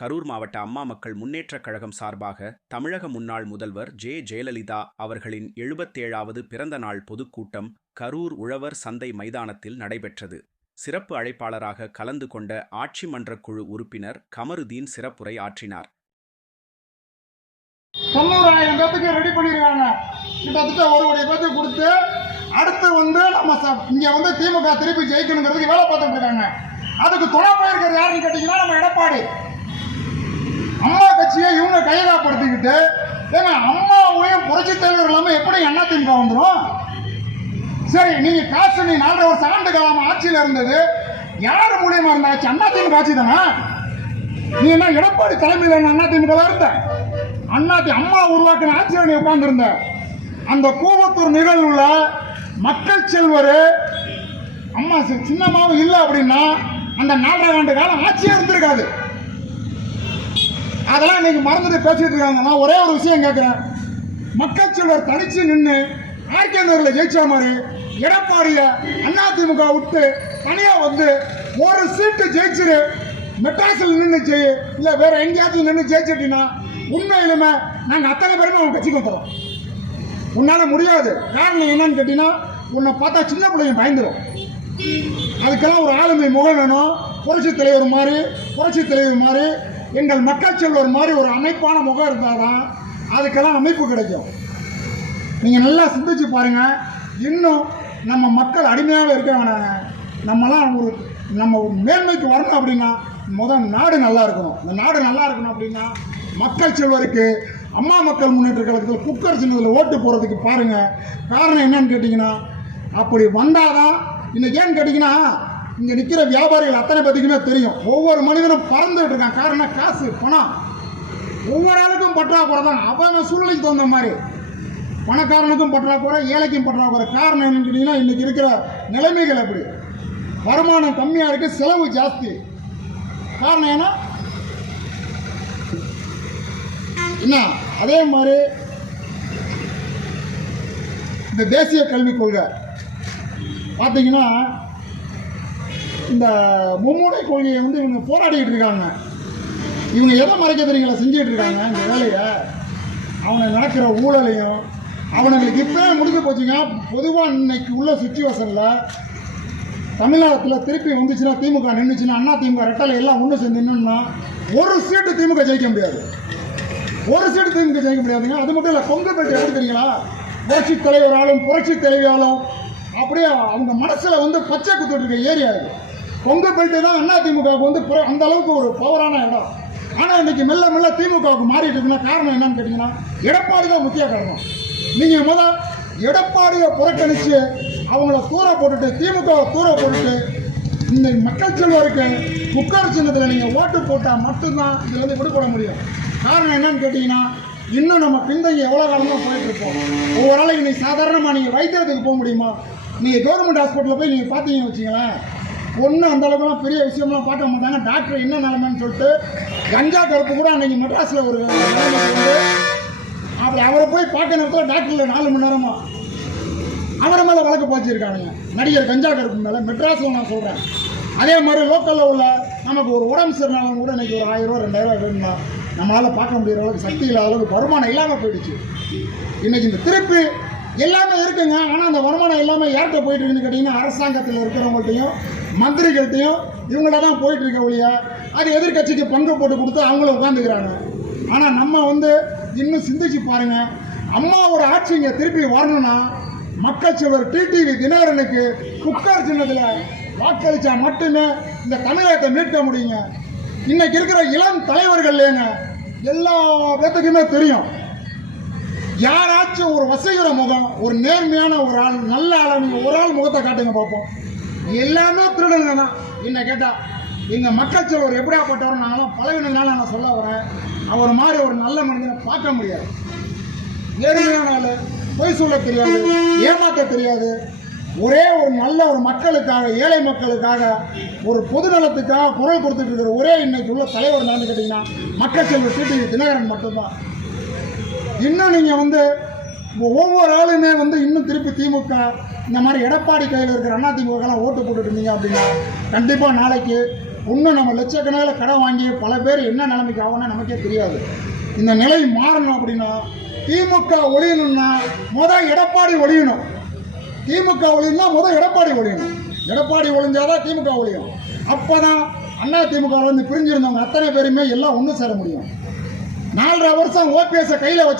கரூர் மாவட்ட அம்மா மக்கள் முன்னேற்றக் கழகம் சார்பாக தமிழக முன்னாள் முதல்வர் ஜே. ஜெயலலிதா அவர்களின் எழுபத்தேழாவது பிறந்த நாள் பொதுக்கூட்டம் கரூர் உழவர் சந்தை மைதானத்தில் நடைபெற்றது. சிறப்பு அழைப்பாளராக கலந்து கொண்ட ஆட்சி மன்ற குழு உறுப்பினர் கமருதீன் சிறப்புரை ஆற்றினார். தொண்ணூறாயிரம் பேத்துக்கு ரெடி பண்ணிருக்காங்க. கிட்டத்தட்ட ஒரு கோடி பேத்துக்கு கொடுத்து அடுத்து வந்து நம்ம ச- இங்க வந்து திமுக திருப்பி ஜெயிக்கணுங்கிறதுக்கு வேலை பார்த்துட்டு இருக்காங்க. அதுக்கு துணை போயிருக்கிறது யாருன்னு கேட்டீங்கன்னா நம்ம எடப்பாடி. கையகப்படுத்திக்கிட்டு ஏங்க அம்மாவையும் புரட்சி தலைவர் இல்லாமல் எப்படி அண்ணா திமுக வந்துடும் சரி நீங்க காசு நீ நாலரை வருஷம் ஆண்டு காலம் ஆட்சியில் இருந்தது யார் மூலியமா இருந்தாச்சு? அண்ணா திமுக ஆட்சி தானே? நீ என்ன எடப்பாடி தலைமையில் அண்ணா திமுக இருந்த? அண்ணா அம்மா உருவாக்கின ஆட்சியில் நீ உட்கார்ந்துருந்த. அந்த கூவத்தூர் நிகழ்வுல மக்கள் செல்வர் அம்மா சி- சின்னம்மாவும் இல்லை அப்படின்னா அந்த நாலரை ஆண்டு காலம் ஆட்சியே இருந்திருக்காது. அதெல்லாம் இன்னைக்கு மறந்துட்டு பேசிட்டு இருக்காங்க. நான் ஒரே ஒரு விஷயம் கேட்கிறேன். மக்கள் செல்வர் தனிச்சு நின்று ஆர்கே நகரில் ஜெயிச்ச மாதிரி எடப்பாடிய அதிமுக விட்டு தனியாக வந்து ஒரு சீட்டு ஜெயிச்சிரு மெட்ராஸில் நின்று ஜெயி இல்லை வேற எங்கேயாச்சும் நின்று ஜெயிச்சிட்டீங்கன்னா உண்மையிலுமே நாங்கள் அத்தனை பேருமே அவங்க கட்சிக்கு வந்துடுறோம் உன்னால் முடியாது. காரணம் என்னன்னு கேட்டீங்கன்னா உன்னை பார்த்தா சின்ன பிள்ளைங்க பயந்துடும் அதுக்கெல்லாம் ஒரு ஆளுமை முகம் வேணும். புரட்சி தலைவர் மாதிரி புரட்சி தலைவர் மாதிரி எங்கள் மக்கள் செல்வர் மாதிரி ஒரு அமைப்பான முகம் இருந்தால் தான் அதுக்கெல்லாம் அமைப்பு கிடைக்கும். நீங்கள் நல்லா சிந்திச்சு பாருங்கள் இன்னும் நம்ம மக்கள் அடிமையாக இருக்க நம்மலாம் ஒரு நம்ம மேன்மைக்கு வரணும் அப்படின்னா முதல் நாடு நல்லா இருக்கணும். இந்த நாடு நல்லா இருக்கணும் அப்படின்னா மக்கள் செல்வருக்கு அம்மா மக்கள் முன்னேற்ற கழகத்தில் குக்கர் சின்னதில் ஓட்டு போகிறதுக்கு பாருங்கள் காரணம் என்னன்னு கேட்டிங்கன்னா அப்படி வந்தால் தான் இன்னைக்கு ஏன்னு கேட்டிங்கன்னா இங்கே நிற்கிற வியாபாரிகள் அத்தனை பேத்துக்குமே தெரியும். ஒவ்வொரு மனிதனும் பறந்துட்டு இருக்கான். காரணம் காசு பணம். ஒவ்வொரு ஆளுக்கும் பற்றாக்குறை தான். அவங்க சூழ்நிலைக்கு தகுந்த மாதிரி. பணக்காரனுக்கும் பற்றாக்குறை ஏழைக்கும் பற்றாக்குறை. காரணம் என்னன்னு கேட்டிங்கன்னா இன்றைக்கி இருக்கிற நிலைமைகள் அப்படி. வருமானம் கம்மியாக இருக்குது செலவு ஜாஸ்தி. காரணம் ஏன்னா என்ன? அதே மாதிரி இந்த தேசிய கல்விக் கொள்கை. பார்த்தீங்கன்னா இந்த மும்முனை கொள்கையை வந்து இவங்க போராடிட்டு இருக்காங்க. இவங்க எதை மறைக்க தெரியுங்களா செஞ்சுட்டு இருக்காங்க இந்த வேலையை. அவனை நடக்கிற ஊழலையும் அவனுங்களுக்கு இப்பவே முடிஞ்சு போச்சுங்க. பொதுவாக இன்னைக்கு உள்ள சுச்சுவேஷனில் தமிழ்நாட்டில் திருப்பி வந்துச்சுன்னா திமுக நின்றுச்சுன்னா அண்ணா திமுக ரெட்டலை எல்லாம் ஒன்று சேர்ந்து நின்றுன்னா ஒரு சீட்டு திமுக ஜெயிக்க முடியாது. ஒரு சீட்டு திமுக ஜெயிக்க முடியாதுங்க. அது மட்டும் இல்லை கொங்கு பெல்ட் எடுத்துக்கிறீங்களா தெரியுங்களா? புரட்சி தலைவராலும் புரட்சி தலைவியாலும் அப்படியே அவங்க மனசில் வந்து பச்சை குத்துட்டு இருக்க ஏரியா இது. கொங்கு பெல்ட் தான் அண்ணா திமுகவுக்கு வந்து அந்த அளவுக்கு ஒரு பவரான இடம். ஆனால் இன்னைக்கு மெல்ல மெல்ல திமுகவுக்கு மாறிட்டு இருக்குன்னா காரணம் என்னன்னு கேட்டிங்கன்னா எடப்பாடி தான் முக்கிய காரணம். நீங்கள் முதல் எடப்பாடியை புறக்கணித்து அவங்கள தூர போட்டுட்டு திமுகவை தூர போட்டுட்டு இந்த மக்கள் செல்வருக்கு குக்கர் சின்னத்தில் நீங்கள் ஓட்டு போட்டால் மட்டும்தான் இதுலேருந்து விடுபட முடியும். காரணம் என்னன்னு கேட்டிங்கன்னா இன்னும் நம்ம பின்தங்கி எவ்வளோ காலமாக போயிட்டு இருப்போம் ஒவ்வொரு நாளைக்கு நீங்கள் சாதாரணமாக நீங்கள் வைத்தியத்துக்கு போக முடியுமா? நீங்கள் கவர்மெண்ட் ஹாஸ்பிட்டலில் போய் நீங்கள் பார்த்தீங்கன்னு வச்சிங்களேன் ஒன்றும் அந்த அளவுக்குலாம் பெரிய விஷயம்லாம் பார்க்க மாட்டாங்க. டாக்டர் என்ன நிலைமைன்னு சொல்லிட்டு கஞ்சா கருப்பு கூட அன்னைக்கு மெட்ராஸில் ஒரு நிலைமைக்கு வந்து அப்படி அவரை போய் பார்க்க நேரத்தில் டாக்டரில் நாலு மணி நேரமா அவரை மேலே வழக்கு பாய்ச்சிருக்கானுங்க நடிகர் கஞ்சா கருப்பு மேலே மெட்ராஸில் நான் சொல்கிறேன் அதே மாதிரி லோக்கலில் உள்ள நமக்கு ஒரு உடம்பு சரினாலும் கூட இன்னைக்கு ஒரு ஆயிரம் ரூபா ரெண்டாயிரம் ரூபா வேணும்னா நம்மளால் பார்க்க முடியிற அளவுக்கு சக்தி இல்லாத அளவுக்கு வருமானம் இல்லாமல் போயிடுச்சு. இன்னைக்கு இந்த திருப்பி எல்லாமே இருக்குங்க. ஆனால் அந்த வருமானம் எல்லாமே யார்கிட்ட போயிட்டு இருக்குன்னு கேட்டிங்கன்னா அரசாங்கத்தில் இருக்கிறவங்கள்ட்டையும் மந்திரிகள்ட்டையும் இவங்கள்ட்ட தான் போயிட்டு இருக்க ஒழிய அது எதிர்க்கட்சிக்கு பங்கு போட்டு கொடுத்து அவங்களும் உட்காந்துக்கிறாங்க ஆனால் நம்ம வந்து இன்னும் சிந்திச்சு பாருங்க. அம்மாவோட ஆட்சி இங்கே திருப்பி வரணும்னா மக்கள் சிவர் டிடிவி தினகரனுக்கு குக்கர் சின்னத்தில் வாக்களித்தா மட்டுமே இந்த தமிழகத்தை மீட்க முடியுங்க. இன்னைக்கு இருக்கிற இளம் தலைவர்கள் ஏங்க எல்லா பேத்துக்குமே தெரியும். யாராச்சும் ஒரு வசைகிற முகம் ஒரு நேர்மையான ஒரு ஆள் நல்ல ஆளை நீங்கள் ஒரு ஆள் முகத்தை காட்டுங்க பார்ப்போம் எல்லாமே திருடங்க தான். என்ன கேட்டால் எங்கள் மக்கள் செல்வர் எப்படியாப்பட்டவர் நாங்களாம் பழகினதுனால நான் சொல்ல வரேன். அவர் மாதிரி ஒரு நல்ல மனிதனை பார்க்க முடியாது. நேர்மையான ஆள் பொய் சொல்ல தெரியாது ஏமாற்ற தெரியாது. ஒரே ஒரு நல்ல ஒரு மக்களுக்காக ஏழை மக்களுக்காக ஒரு பொது நலத்துக்காக குரல் கொடுத்துட்டு இருக்கிற ஒரே இன்னைக்கு உள்ள தலைவர் நடந்து கேட்டிங்கன்னா மக்கள் செல்வர் டிடிவி தினகரன் மட்டும்தான். இன்னும் நீங்கள் வந்து ஒவ்வொரு ஆளுமே வந்து இன்னும் திருப்பி திமுக இந்த மாதிரி எடப்பாடி கையில் இருக்கிற அண்ணா திமுகலாம் ஓட்டு போட்டுட்டு இருந்தீங்க அப்படின்னா கண்டிப்பாக நாளைக்கு இன்னும் நம்ம லட்சக்கணக்கில் கடன் வாங்கி பல பேர் என்ன நிலைமைக்கு ஆகும்னு நமக்கே தெரியாது. இந்த நிலை மாறணும் அப்படின்னா திமுக ஒழியணும்னா முதல் எடப்பாடி ஒழியணும் திமுக ஒழியணும்னா முதல் எடப்பாடி ஒழியணும் எடப்பாடி ஒழிஞ்சாதான் திமுக ஒழியும் அப்போ தான் அண்ணா திமுகவில் இருந்து பிரிஞ்சிருந்தவங்க அத்தனை பேருமே எல்லாம் ஒன்று சேர முடியும். நாலரை வருஷம் ஓபிஎஸ் கையில் வச்சு